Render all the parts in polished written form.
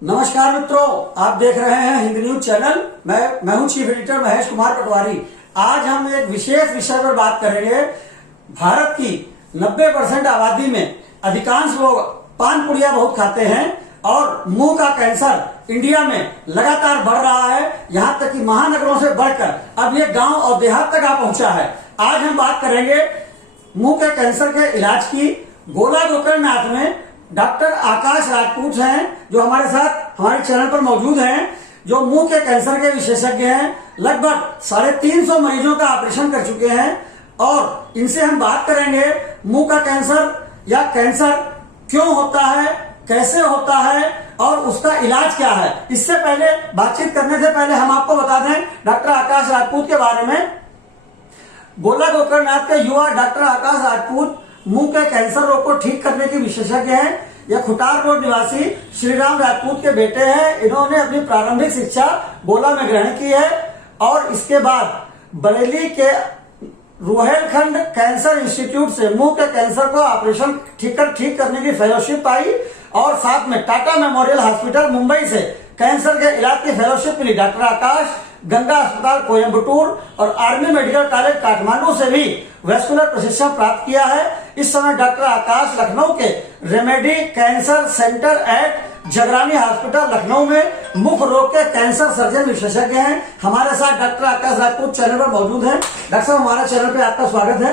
नमस्कार मित्रों, आप देख रहे हैं हिंद न्यूज चैनल। मैं हूं चीफ एडिटर महेश कुमार पटवारी। आज हम एक विशेष विषय पर बात करेंगे। भारत की 90% आबादी में अधिकांश लोग पान पुड़िया बहुत खाते हैं और मुंह का कैंसर इंडिया में लगातार बढ़ रहा है। यहाँ तक कि महानगरों से बढ़कर अब ये गांव और देहात तक आ पहुंचा है। आज हम बात करेंगे मुंह के कैंसर के इलाज की। गोला गोकर्णनाथ में डॉक्टर आकाश राजपूत हैं, जो हमारे साथ हमारे चैनल पर मौजूद हैं, जो मुंह के कैंसर के विशेषज्ञ हैं। लगभग 350 मरीजों का ऑपरेशन कर चुके हैं और इनसे हम बात करेंगे मुंह का कैंसर या कैंसर क्यों होता है, कैसे होता है और उसका इलाज क्या है। इससे पहले बातचीत करने से पहले हम आपको बता दें डॉक्टर आकाश राजपूत के बारे में। गोला गोकर्णनाथ के युवा डॉक्टर आकाश राजपूत मुंह के कैंसर रोग को ठीक करने के विशेषज्ञ हैं। यह खुटार रोड निवासी श्रीराम राजपूत के बेटे हैं। इन्होंने अपनी प्रारंभिक शिक्षा गोला में ग्रहण की है और इसके बाद बरेली के रोहेलखंड कैंसर इंस्टीट्यूट से मुंह के कैंसर को ऑपरेशन ठीक करने की फेलोशिप पाई और साथ में टाटा मेमोरियल हॉस्पिटल मुंबई से कैंसर के इलाज की फेलोशिप मिली। डॉक्टर आकाश गंगा अस्पताल कोयम्बटूर और आर्मी मेडिकल कॉलेज काठमांडू से भी वेस्कुलर प्रशिक्षण प्राप्त किया है। इस समय डॉक्टर आकाश लखनऊ के remedy cancer centre at Jagrani hospital Lucknow में मुख्य रोग के कैंसर सर्जन विशेषज्ञ हैं। हमारे साथ डॉक्टर आकाश राजपूत चैनल पर मौजूद हैं। डॉक्टर साहब, हमारे चैनल पे आपका स्वागत है।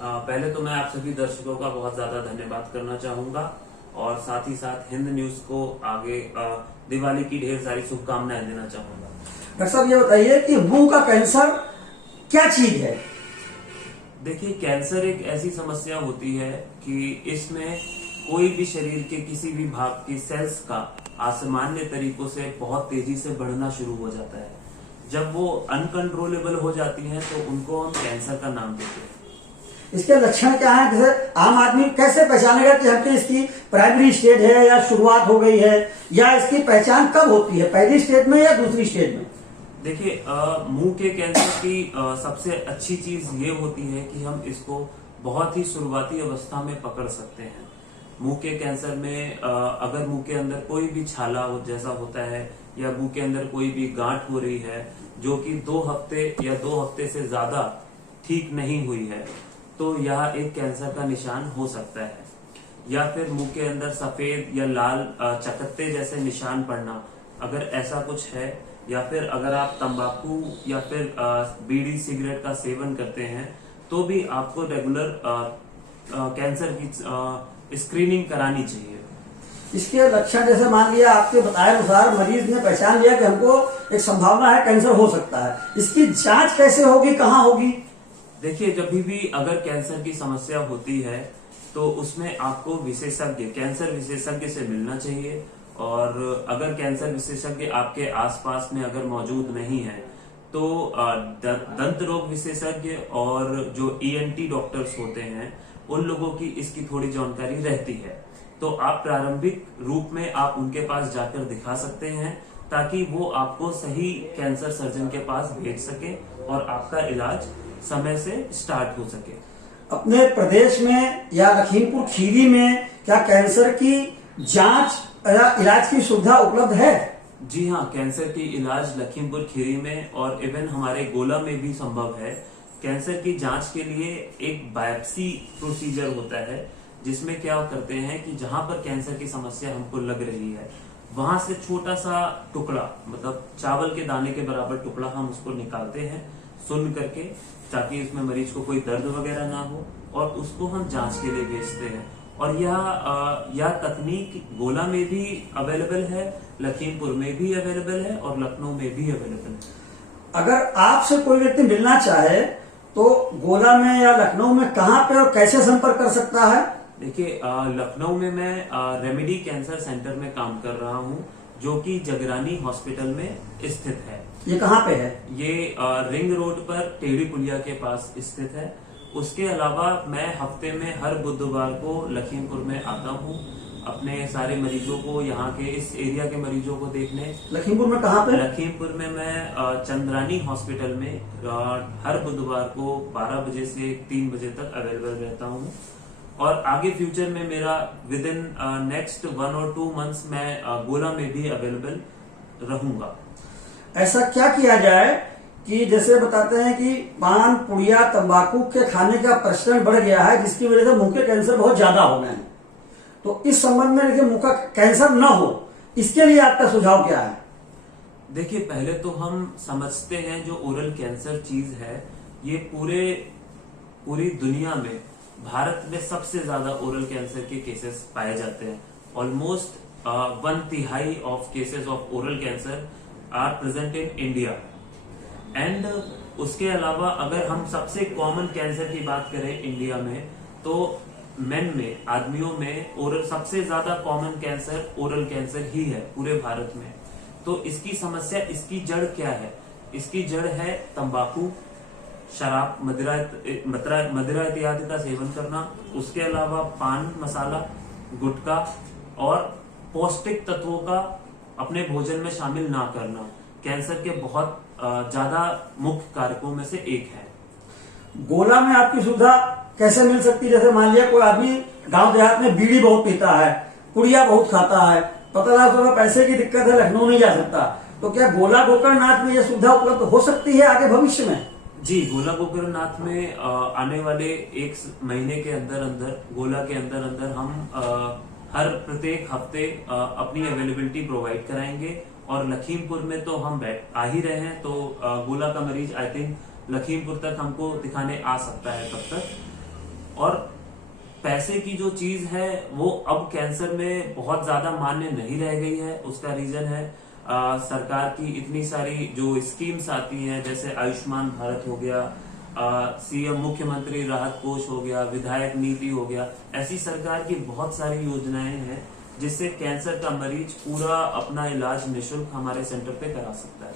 पहले तो मैं आप सभी दर्शकों का बहुत ज्यादा धन्यवाद करना चाहूंगा और साथ ही साथ हिंद न्यूज को आगे दिवाली की ढेर सारी शुभकामनाएं देना चाहूंगा। डॉक्टर साहब, ये बताइए कि मुंह का कैंसर क्या चीज है। देखिए, कैंसर एक ऐसी समस्या होती है कि इसमें कोई भी शरीर के किसी भी भाग की सेल्स का असामान्य तरीकों से बहुत तेजी से बढ़ना शुरू हो जाता है। जब वो अनकंट्रोलेबल हो जाती हैं तो उनको हम कैंसर का नाम देते हैं। इसके लक्षण क्या है? जैसे आम आदमी कैसे पहचानेगा कि हमकी इसकी प्राइमरी स्टेज है या शुरुआत हो गई है, या इसकी पहचान कब होती है, पहली स्टेज में या दूसरी स्टेज में? देखिए, मुंह के कैंसर की सबसे अच्छी चीज ये होती है कि हम इसको बहुत ही शुरुआती अवस्था में पकड़ सकते हैं। मुंह के कैंसर में अगर मुंह के अंदर कोई भी छाला जैसा होता है या मुंह के अंदर कोई भी गांठ हो रही है जो कि 2 हफ्ते या 2 हफ्ते से ज्यादा ठीक नहीं हुई है, तो यह एक कैंसर का निशान हो सकता है। या फिर मुंह के अंदर सफेद या लाल चकत्ते जैसे निशान पड़ना, अगर ऐसा कुछ है, या फिर अगर आप तंबाकू या फिर बीड़ी सिगरेट का सेवन करते हैं तो भी आपको रेगुलर कैंसर की स्क्रीनिंग करानी चाहिए। इसके लक्षण जैसे मान लिया आपके बताए अनुसार मरीज ने पहचान लिया कि हमको एक संभावना है कैंसर हो सकता है, इसकी जांच कैसे होगी, कहाँ होगी? देखिए, जब भी अगर कैंसर की समस्या होती है तो उसमें आपको कैंसर विशेषज्ञ से मिलना चाहिए। और अगर कैंसर विशेषज्ञ आपके आसपास में अगर मौजूद नहीं है तो दंत रोग विशेषज्ञ और जो ENT डॉक्टर्स होते हैं उन लोगों की इसकी थोड़ी जानकारी रहती है। तो आप प्रारंभिक रूप में आप उनके पास जाकर दिखा सकते हैं ताकि वो आपको सही कैंसर सर्जन के पास भेज सके और आपका इलाज समय से स्टार्ट हो सके। अपने प्रदेश में या लखीमपुर खीरी में क्या कैंसर की जांच या इलाज की सुविधा उपलब्ध है? जी हाँ, कैंसर की इलाज लखीमपुर खीरी में और इवन हमारे गोला में भी संभव है। कैंसर की जांच के लिए एक बायोप्सी प्रोसीजर होता है जिसमें क्या करते हैं कि जहां पर कैंसर की समस्या हमको लग रही है वहां से छोटा सा टुकड़ा, मतलब चावल के दाने के बराबर टुकड़ा, हम उसको निकालते हैं सुन करके, ताकि उसमें मरीज को कोई दर्द वगैरह ना हो, और उसको हम जांच के लिए भेजते हैं। और यह तकनीक गोला में भी अवेलेबल है, लखीमपुर में भी अवेलेबल है और लखनऊ में भी अवेलेबल है। अगर आपसे कोई व्यक्ति मिलना चाहे तो गोला में या लखनऊ में कहाँ पे और कैसे संपर्क कर सकता है? देखिए, लखनऊ में मैं रेमेडी कैंसर सेंटर में काम कर रहा हूँ जो कि जगरानी हॉस्पिटल में स्थित है। ये कहाँ पे है? ये रिंग रोड पर टेढ़ी पुलिया के पास स्थित है। उसके अलावा मैं हफ्ते में हर बुधवार को लखीमपुर में आता हूँ अपने सारे मरीजों को, यहाँ के इस एरिया के मरीजों को देखने। लखीमपुर में कहाँ पे? लखीमपुर में मैं चंद्रानी हॉस्पिटल में हर बुधवार को 12 बजे से 3 बजे तक अवेलेबल रहता हूँ। और आगे फ्यूचर में मेरा विद इन नेक्स्ट 1 और 2 मंथ्स मैं गोला में भी अवेलेबल रहूंगा। ऐसा क्या किया जाए कि जैसे बताते हैं कि पान पुड़िया तंबाकू के खाने का प्रचलन बढ़ गया है, जिसकी वजह से मुंह के कैंसर बहुत ज्यादा हो गए हैं, तो इस संबंध में देखिए मुंह का कैंसर न हो, इसके लिए आपका सुझाव क्या है? देखिए, पहले तो हम समझते हैं जो ओरल कैंसर चीज है, ये पूरी दुनिया में भारत में सबसे ज्यादा ओरल कैंसर के केसेस पाए जाते हैं। Almost 1/3 of cases of oral cancer are present in India. And उसके अलावा अगर हम सबसे कॉमन कैंसर की बात करें इंडिया में, तो मेन में, आदमियों में ओरल सबसे ज्यादा कॉमन कैंसर ओरल कैंसर ही है पूरे भारत में। तो इसकी समस्या, इसकी जड़ क्या है? इसकी जड़ है तंबाकू, शराब, मदिरा इत्यादि का सेवन करना, उसके अलावा पान मसाला, गुटखा और पौष्टिक तत्वों का अपने भोजन में शामिल ना करना कैंसर के बहुत ज्यादा मुख्य कारकों में से एक है। गोला में आपकी सुविधा कैसे मिल सकती है? जैसे मान लिया कोई आदमी गांव देहात में बीड़ी बहुत पीता है, पुड़िया बहुत खाता है, पता लगा उसको पैसे की दिक्कत है, लखनऊ नहीं जा सकता, तो क्या गोला गोकर्णनाथ में यह सुविधा उपलब्ध हो सकती है आगे भविष्य में? जी, गोला गोकर्णनाथ में आने वाले 1 महीने के अंदर गोला के अंदर हम हर प्रत्येक हफ्ते अपनी अवेलेबिलिटी प्रोवाइड कराएंगे। और लखीमपुर में तो हम आ ही रहे हैं, तो गोला का मरीज आई थिंक लखीमपुर तक हमको दिखाने आ सकता है तब तक। और पैसे की जो चीज है वो अब कैंसर में बहुत ज्यादा मान्य नहीं रह गई है। उसका रीजन है सरकार की इतनी सारी जो स्कीम्स आती हैं, जैसे आयुष्मान भारत हो गया, सीएम मुख्यमंत्री राहत कोष हो गया, विधायक नीति हो गया। ऐसी सरकार की बहुत सारी योजनाएं हैं जिससे कैंसर का मरीज पूरा अपना इलाज निःशुल्क हमारे सेंटर पे करा सकता है।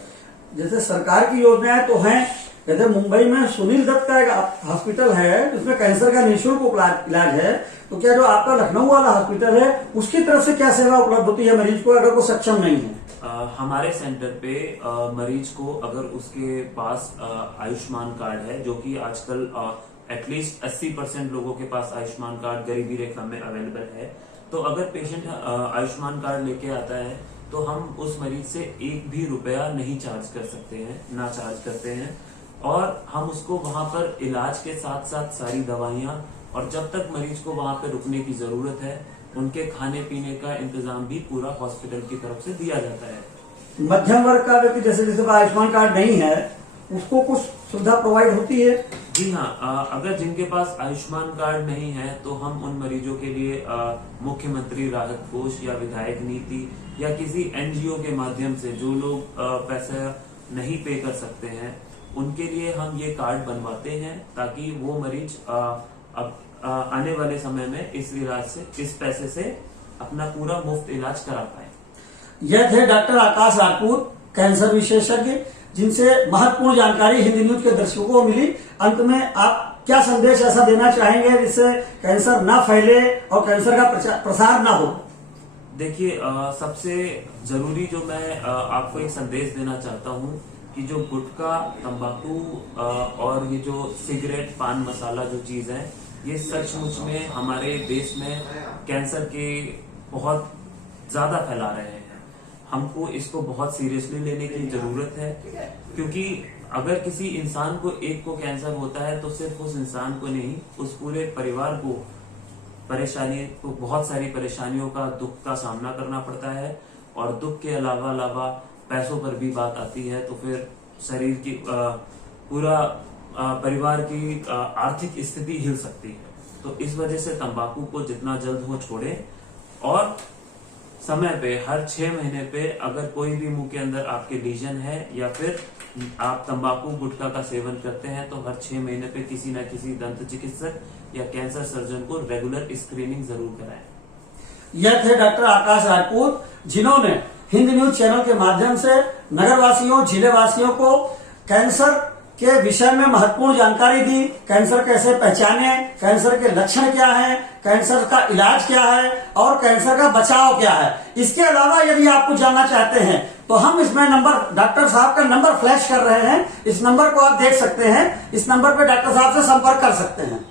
जैसे सरकार की योजनाएं तो हैं, जैसे मुंबई में सुनील दत्त का एक हॉस्पिटल है जिसमें कैंसर का निःशुल्क इलाज है, तो क्या जो आपका लखनऊ वाला हॉस्पिटल है उसकी तरफ से क्या सेवा उपलब्ध होती है मरीज को अगर वो सक्षम नहीं है? हमारे सेंटर पे मरीज को अगर उसके पास आयुष्मान कार्ड है, जो कि आजकल एटलीस्ट 80% लोगों के पास आयुष्मान कार्ड गरीबी रेखा में अवेलेबल है, तो अगर पेशेंट आयुष्मान कार्ड लेके आता है तो हम उस मरीज से 1 भी रुपया नहीं चार्ज कर सकते हैं, ना चार्ज करते हैं। और हम उसको वहां पर इलाज के साथ साथ सारी दवाइयां, और जब तक मरीज को वहां पर रुकने की जरूरत है उनके खाने पीने का इंतजाम भी पूरा हॉस्पिटल की तरफ से दिया जाता है। मध्यम वर्ग का व्यक्ति जैसे जिसका आयुष्मान कार्ड नहीं है उसको कुछ सुविधा प्रोवाइड होती है? जी हाँ, अगर जिनके पास आयुष्मान कार्ड नहीं है तो हम उन मरीजों के लिए मुख्यमंत्री राहत कोष या विधायक नीति या किसी एनजीओ के माध्यम से, जो लोग पैसा नहीं पे कर सकते हैं, उनके लिए हम ये कार्ड बनवाते हैं ताकि वो मरीज अब आने वाले समय में इस इलाज से, इस पैसे से अपना पूरा मुफ्त इलाज करा पाए। यह थे डॉक्टर आकाश राजपूत, कैंसर विशेषज्ञ, जिनसे महत्वपूर्ण जानकारी हिंदी न्यूज के दर्शकों को मिली। अंत में आप क्या संदेश ऐसा देना चाहेंगे जिससे कैंसर ना फैले और कैंसर का प्रसार ना हो? देखिए, सबसे जरूरी जो मैं आपको एक संदेश देना चाहता हूँ कि जो गुटखा, तंबाकू और ये जो सिगरेट, पान मसाला जो चीज है, ये सचमुच में हमारे देश में कैंसर के बहुत ज्यादा फैला रहे हैं। हमको इसको बहुत सीरियसली लेने की जरूरत है, क्योंकि अगर किसी इंसान को एक को कैंसर होता है तो सिर्फ उस इंसान को नहीं, उस पूरे परिवार को बहुत सारी परेशानियों का, दुख का सामना करना पड़ता है। और दुख के अलावा पैसों पर भी बात आती है, तो फिर शरीर की पूरा परिवार की आर्थिक स्थिति हिल सकती है। तो इस वजह से तंबाकू को जितना जल्द हो छोड़े, और समय पे हर 6 महीने पे अगर कोई भी मुंह के अंदर आपके लीजन है या फिर आप तंबाकू गुटखा का सेवन करते हैं तो हर 6 महीने पे किसी न किसी दंत चिकित्सक या कैंसर सर्जन को रेगुलर स्क्रीनिंग जरूर कराएं। यह थे डॉक्टर आकाश राजपूत, जिन्होंने हिंद न्यूज चैनल के माध्यम से नगरवासियों, जिले वासियों को कैंसर के विषय में महत्वपूर्ण जानकारी दी। कैंसर कैसे पहचाने, कैंसर के लक्षण क्या हैं, कैंसर का इलाज क्या है और कैंसर का बचाव क्या है। इसके अलावा यदि आप कुछ जानना चाहते हैं तो हम इसमें नंबर, डॉक्टर साहब का नंबर फ्लैश कर रहे हैं, इस नंबर को आप देख सकते हैं। इस नंबर पर डॉक्टर साहब से संपर्क कर सकते हैं।